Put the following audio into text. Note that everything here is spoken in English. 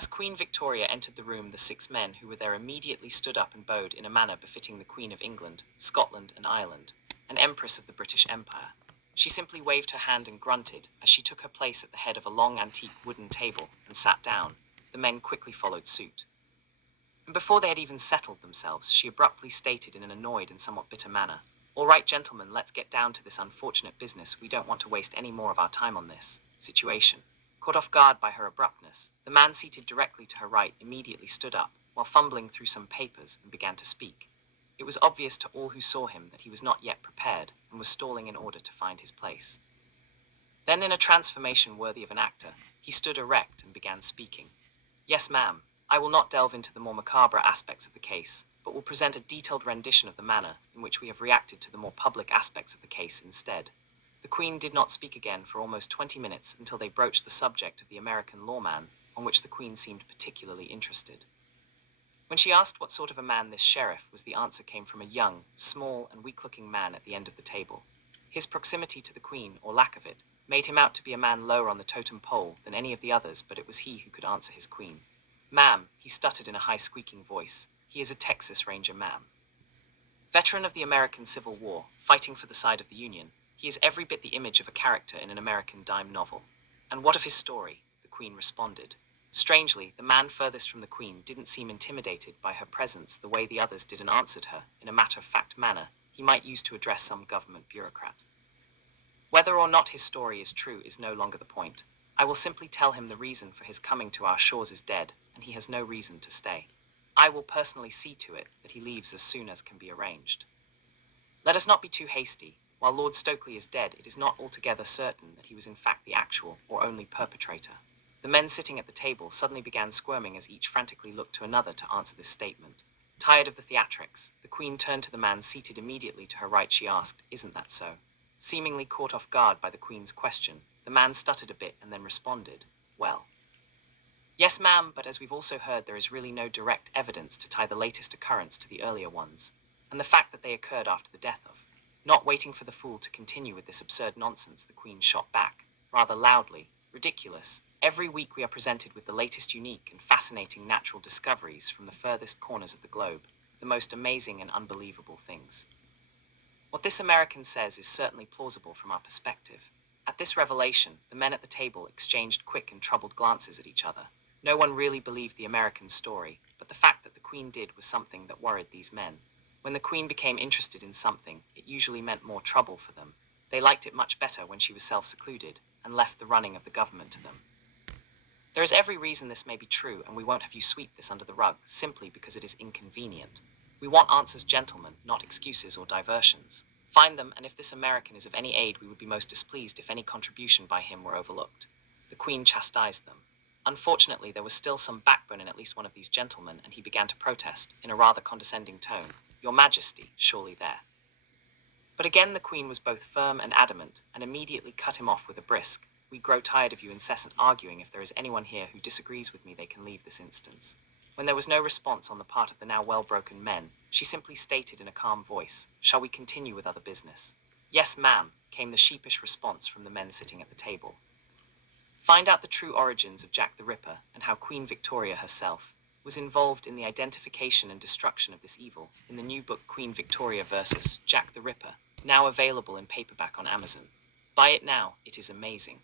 As Queen Victoria entered the room, the 6 men who were there immediately stood up and bowed in a manner befitting the Queen of England, Scotland, and Ireland, an Empress of the British Empire. She simply waved her hand and grunted as she took her place at the head of a long antique wooden table and sat down. The men quickly followed suit. And before they had even settled themselves, she abruptly stated in an annoyed and somewhat bitter manner, "All right, gentlemen, let's get down to this unfortunate business. We don't want to waste any more of our time on this situation." Caught off guard by her abruptness, the man seated directly to her right immediately stood up, while fumbling through some papers, and began to speak. It was obvious to all who saw him that he was not yet prepared, and was stalling in order to find his place. Then, in a transformation worthy of an actor, he stood erect and began speaking. "Yes, ma'am, I will not delve into the more macabre aspects of the case, but will present a detailed rendition of the manner in which we have reacted to the more public aspects of the case instead." The Queen did not speak again for almost 20 minutes until they broached the subject of the American lawman, on which the Queen seemed particularly interested. When she asked what sort of a man this sheriff was, the answer came from a young, small, and weak-looking man at the end of the table. His proximity to the Queen, or lack of it, made him out to be a man lower on the totem pole than any of the others, but it was he who could answer his Queen. "Ma'am," he stuttered in a high squeaking voice, "he is a Texas Ranger, ma'am. Veteran of the American Civil War, fighting for the side of the Union, he is every bit the image of a character in an American dime novel." "And what of his story?" the Queen responded. Strangely, the man furthest from the Queen didn't seem intimidated by her presence the way the others did, and answered her in a matter-of-fact manner he might use to address some government bureaucrat. "Whether or not his story is true is no longer the point. I will simply tell him the reason for his coming to our shores is dead, and he has no reason to stay. I will personally see to it that he leaves as soon as can be arranged. Let us not be too hasty. While Lord Stokely is dead, it is not altogether certain that he was in fact the actual or only perpetrator." The men sitting at the table suddenly began squirming as each frantically looked to another to answer this statement. Tired of the theatrics, the Queen turned to the man seated immediately to her right. She asked, "Isn't that so?" Seemingly caught off guard by the Queen's question, the man stuttered a bit and then responded, "Well, yes, ma'am, but as we've also heard, there is really no direct evidence to tie the latest occurrence to the earlier ones, and the fact that they occurred after the death of—" Not waiting for the fool to continue with this absurd nonsense, the Queen shot back, rather loudly, "Ridiculous. Every week we are presented with the latest unique and fascinating natural discoveries from the furthest corners of the globe, the most amazing and unbelievable things. What this American says is certainly plausible from our perspective." At this revelation, the men at the table exchanged quick and troubled glances at each other. No one really believed the American's story, but the fact that the Queen did was something that worried these men. When the Queen became interested in something, it usually meant more trouble for them. They liked it much better when she was self-secluded, and left the running of the government to them. There is every reason this may be true, and we won't have you sweep this under the rug, simply because it is inconvenient. We want answers, gentlemen, not excuses or diversions. Find them, and if this American is of any aid, we would be most displeased if any contribution by him were overlooked." The Queen chastised them. Unfortunately, there was still some backbone in at least one of these gentlemen, and he began to protest, in a rather condescending tone, "Your Majesty, surely there—" But again the Queen was both firm and adamant, and immediately cut him off with a brisk, "We grow tired of you incessant arguing. If there is anyone here who disagrees with me, they can leave this instance." When there was no response on the part of the now well-broken men, she simply stated in a calm voice, "Shall we continue with other business?" "Yes, ma'am," came the sheepish response from the men sitting at the table. Find out the true origins of Jack the Ripper, and how Queen Victoria herself was involved in the identification and destruction of this evil, in the new book Queen Victoria vs. Jack the Ripper, now available in paperback on Amazon. Buy it now, it is amazing.